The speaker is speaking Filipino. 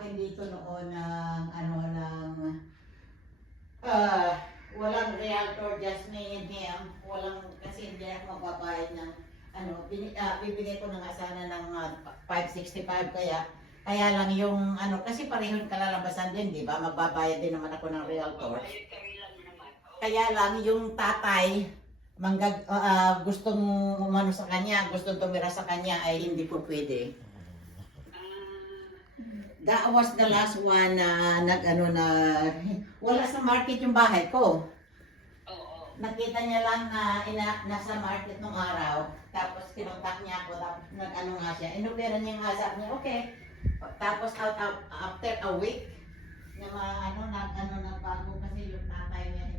akin dito noon ng walang realtor, just me and him. Walang, kasi hindi ako magbabayad ng bibigay ko na nga sana ng 565 kaya lang yung kasi parehong kalalabasan din, di ba? Magbabayad din naman ako ng realtor. Kaya lang yung tatay gustong umano sa kanya, gustong tumira sa kanya ay hindi po pwede. That was the last one na wala sa market yung bahay ko. Nakita niya lang na nasa market nung araw. Tapos kinontak niya ako, tapos nga siya. Inubera niya nga, sabi niya, okay. Tapos after a week, na bago kasi yung tatay niya